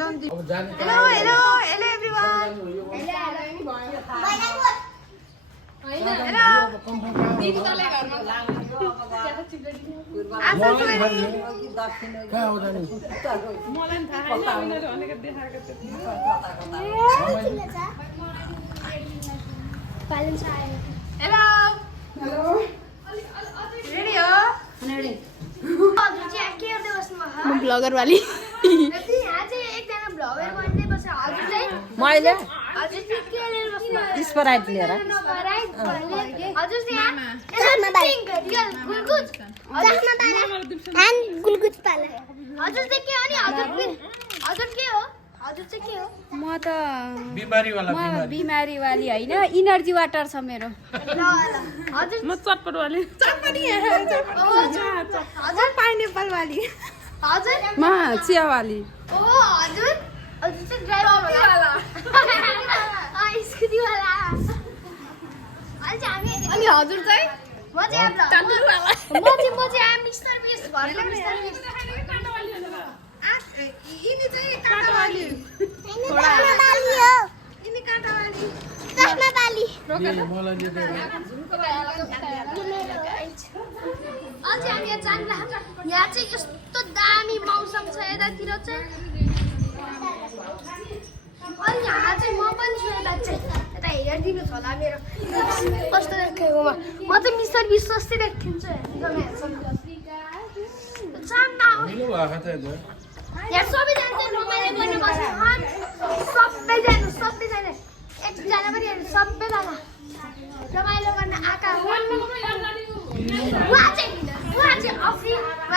Hello everyone bagger वाली मैले Sprite लिएर म त बिमारी वाली होइन इनर्जी वाटर छ मेरो म चटपट वाली पाइनएप्पल वाली म चिया वाली अनि हजुर चाहिँ म चाहिँ मिस्टर बिस घरको मिस्टर बिस यिनी चाहिँ काँटावाली यिनी काँटावाली अझै हामी यहाँ जान्ला यहाँ चाहिँ यस्तो दामी मौसम छ यतातिर चाहिँ अनि यहाँ चाहिँ म पनि छु यता चाहिँ यता हेरिदिनुहोस् होला मेरो कस्तो देखेकोमा म चाहिँ मिस्टर बिस जस्तै देखिन्छ यहाँ सबैजना चाहिँ रमाइलो गर्नुपर्छ सबैजना एकजना पनि सबैजना रमाइलो गर्न आएका हुन् उहाँ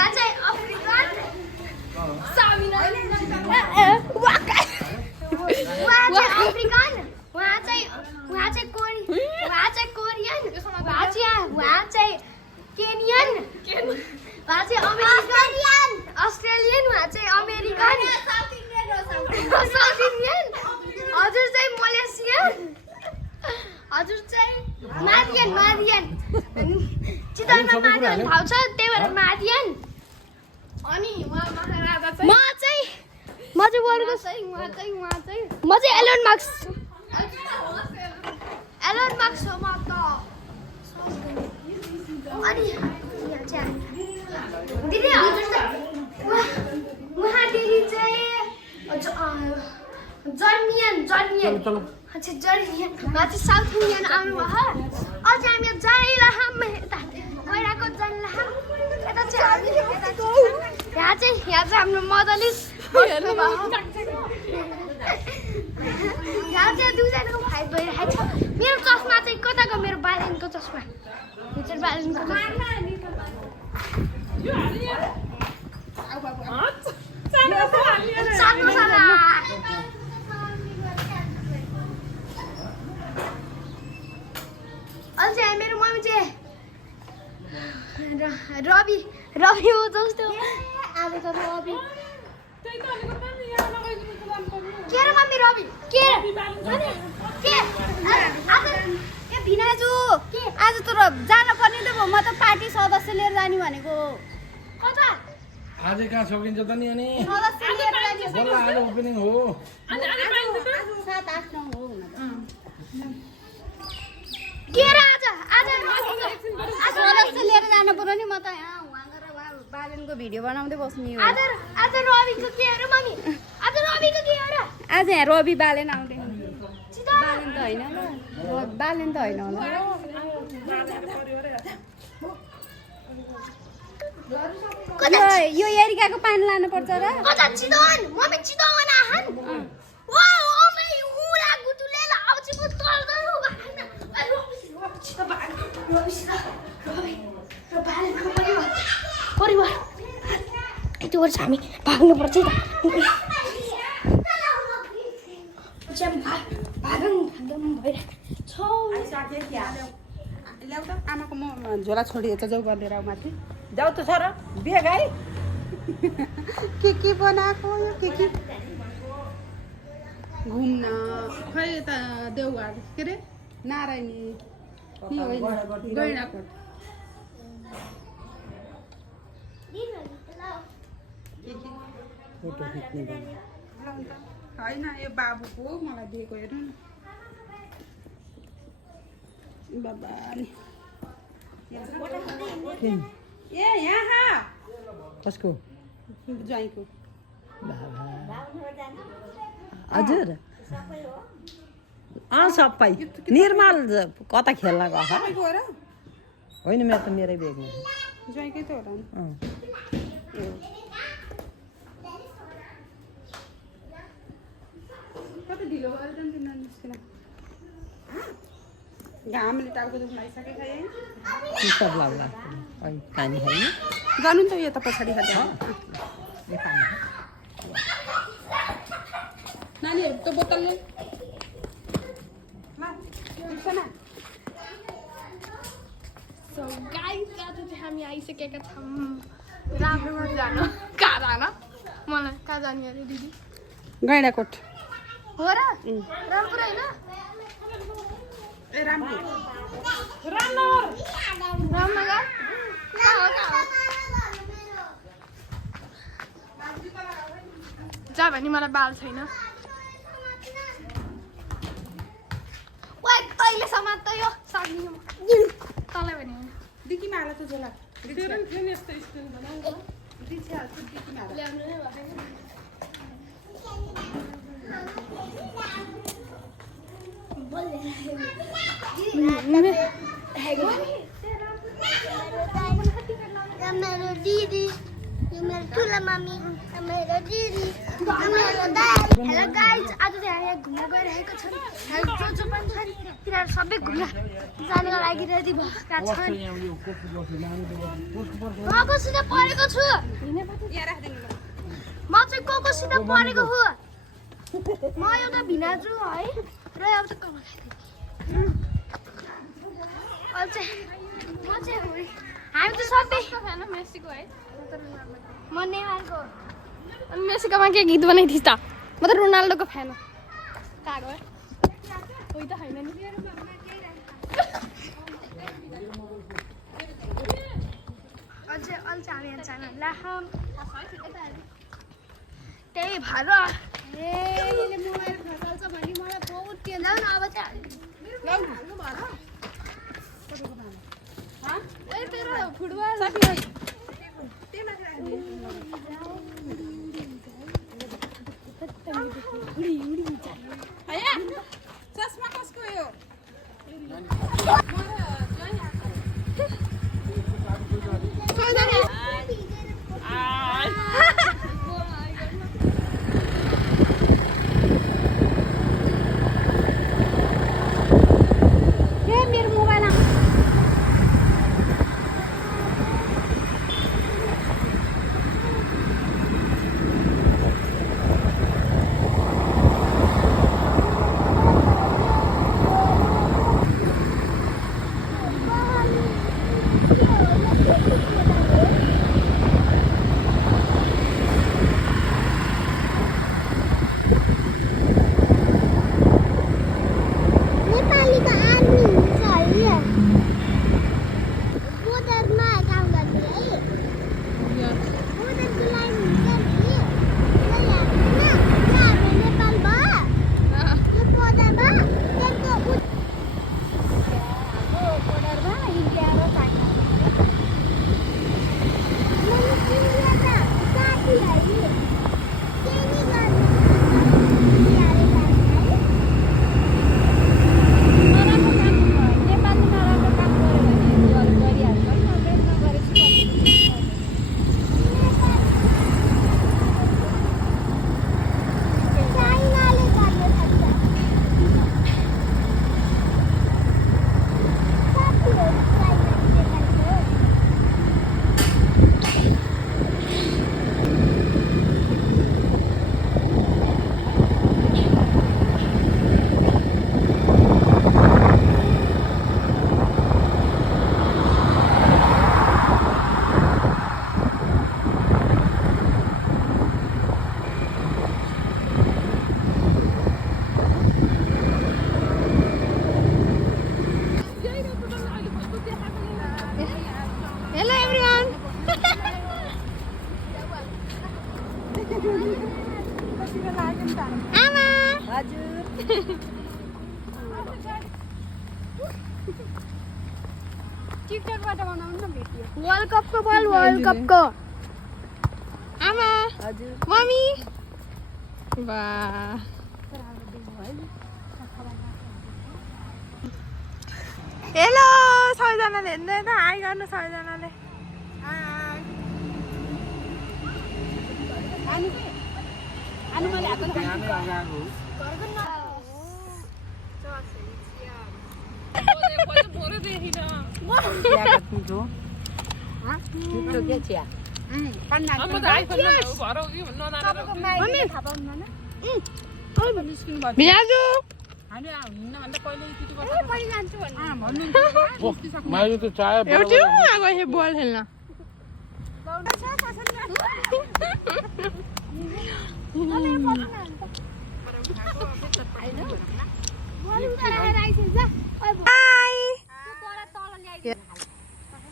चाहिँ अफ्रिकन सामिना उहाँ चाहिँ कोरियन उहाँ चाहिँ केनियन उहाँ चाहिँ अमेरिकन अस्ट्रेलियन उहाँ चाहिँ अमेरिकन साउथ इन्डियन हजुर चाहिँ मलेसियन हजुर चाहिँ मादियन चितवनमा मादियन ठाउँ छ त्यही भएर मादियन अनि म चाहिँ एलोन मार्क्स हो म त अनि यहाँ चाहिँ दिदी हजुर उहाँ दिदी चाहिँ जर्नियन उहाँ चाहिँ साउथ इन्डियन आउनुभयो अझै हामी जयलाहाम यता गइरहेको जयलाहाम यता चाहिँ यहाँ चाहिँ हाम्रो मदलिस यहाँ चाहिँ दुईजनाको फाइट भइरहेको छ मेरो चस्मा चाहिँ कता गयो मेरो बालेनको चस्मा हजुर बालेनको अझै मेरो मम्मी चाहिँ रवि हो जस्तो आज त रवि के रे मम्मी रवि के भिनाजु आज त जान पर्ने त भयो म त पार्टी सदस्य लिएर जाने भनेको कता आज कहाँ सकिन्छ त नि अनि सदस्य लिएर जाने बल्ल आज ओपनिङ हो 7 8 9 हो के रे आज सदस्य लिएर जानु पर्यो नि म त यहाँ उहाँ गएर बालेनको भिडियो बनाउँदै बस्ने हो आज रविको के हो र मम्मी आज रविको के हो र आज यहाँ रवि बालेन आउँदैन बालेन त होइन होला यो एरिकाको पानी लानुपर्छ र कता चितवन मम्मी चितवन आहान वा ओमे उला गुटुले लाउँछ को तल तल परिवार यति वर्ष हामी भाग्नु पर्छ आमाको म झोला छोडिएछ जाउ गरेर माथि जाउ त सर बिहे गाई के बनाएको यो के घुम्न खै यता देउघाट के अरे नारायणी गैँडाकोट होइन यो बाबुको मलाई दिएको हेर्नु न बाबा ए यहाँ कसको ज्वाइँको हजुर सबै निर्मल कता खेल्न गएको तपाईँको हो र होइन मेरो त मेरै बेगमा ज्वाइँकै त होला नि कति ढिलो गरेर जान्थ्यो निस्किन घामले टाउको दुख्न आइसकेको है चिसो लाग्ला पानी खाइ जानु नि त यो त पछाडि खाँदा नानीहरू त बोतलले सो गाइस आज चाहिँ हामी आइसकेका छौँ राम्रोमा जान कहाँ जान मलाई कहाँ जाने अरे दिदी गैँडाकोट हो र रामपुर होइन ए रामपुर रामनगर कहाँ हो जहाँ भने मलाई बाल छैन तैँले समात यो सक्दिनँ तँलाई भने डिकीमा हाल त झोला ल्याउनु नै मेरो दिदी यो मेरो ठुलो मम्मी मेरो दिदी मेरो दाइ हेलो गाइज आज चाहिँ हामी घुम्न गइरहेको छौँ जो जो पनि छन् तिनीहरू सबै घुम्न जानको लागि रेडी भएका छन् म कोसित परेको छु म चाहिँ कोसित परेको हो म एउटा भिनाजु है र एउटा कमल म चाहिँ हामी त सबै मेसीको है म नेवारको अनि मेसीकोमा के गीत बनाइदिस् त म त रोनाल्डोको फ्यान हो कहाँ गयो उही त होइन नि अझै हामी च्यानल लाखौँ त्यही भएर यसले मोबाइल खसाल्छ भने मलाई बहुत टेन्सन अब चाहिँ तेरो फुटबल चस्मा कसको यो मेरो मोबाइल नेपालीको आर्मी हुन्छ है बोर्डरमा काम गर्ने है बोर्डरको लाइन हुन्छ नि हाम्रो नेपाल भयो यो बोर्डरमा त्यसको बोर्डरमा इन्डिया र चाइना इन्डिया त साथी है केही नि गर्ने नेपालले नराम्रो काम गर्यो भने अरू गरिहाल्छ नि नगरेपछि चाइनाले गर्न सक्छ साथीहरू चाइनाले देखाएको Hello everyone. आमा टिकटकबाट बनाउनु न भिडियो वर्ल्ड कपको बल वर्ल्ड कपको आमा हजुर मम्मी वाह हेलो सबैजनाले हेर्दैन हाई गर्नु सबैजनाले के चिया भिराजु मायो त चाय एउटै आगो बल खेल्न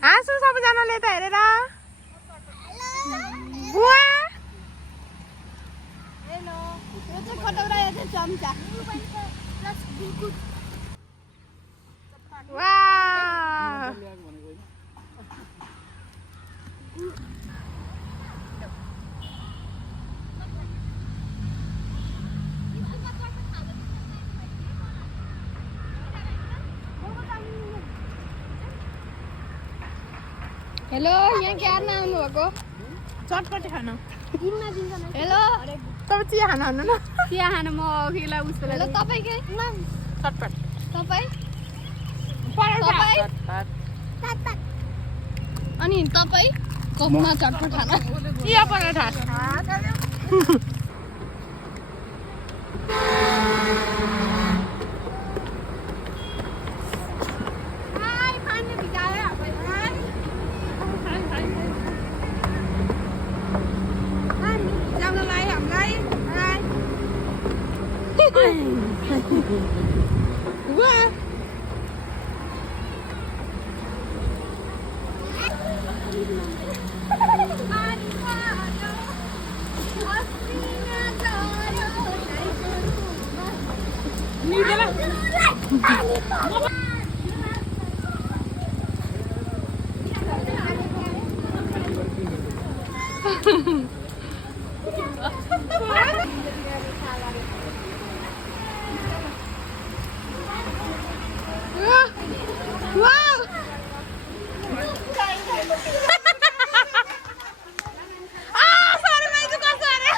हाँसु सबैजनाले त हेरेर बुवा वाह हेलो यहाँ के आउनु भएको चटपटी खान हेलो तपाईँ चिया खान आउनु न चिया खान म अघिलाई उसको लागि तपाईँ के चटपट तपाईँ अनि तपाईँ कपमा चटपट खान चिया paratha What? Wow! Ah, sorry, मैं तो कर रहा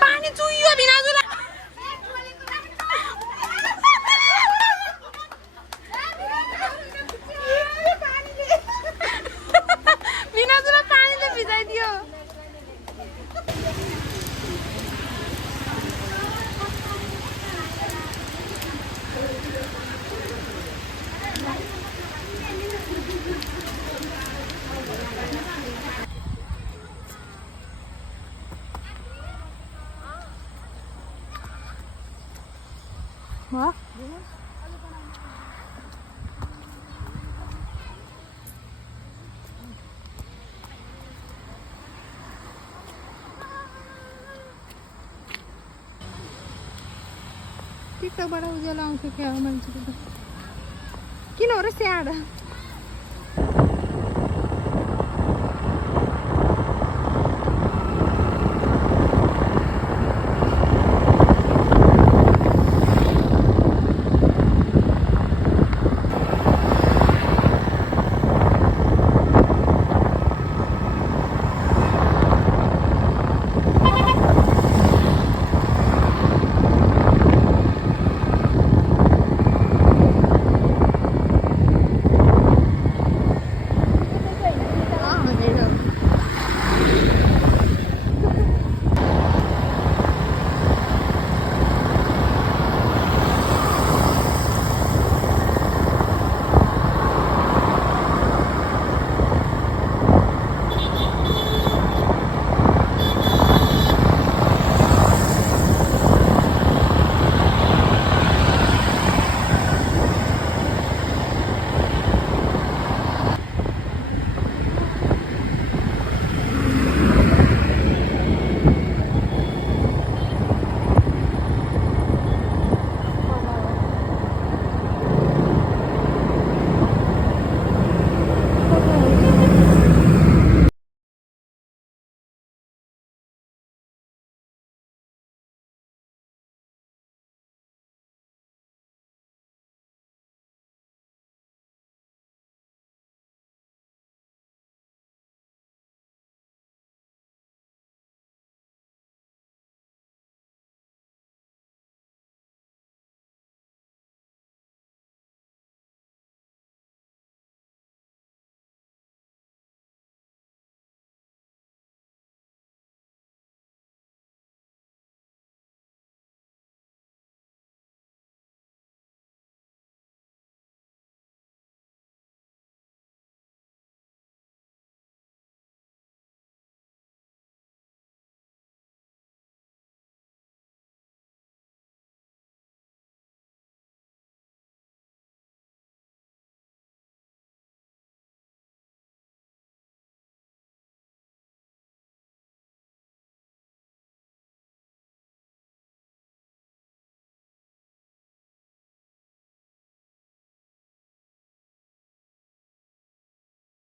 पानी चुइयो बिना जुला बिना जुला पानीले भिजाइदियो Hả? TikTok बाट उज्यालो आउँछ क्या मान्छेको किन हो र स्याड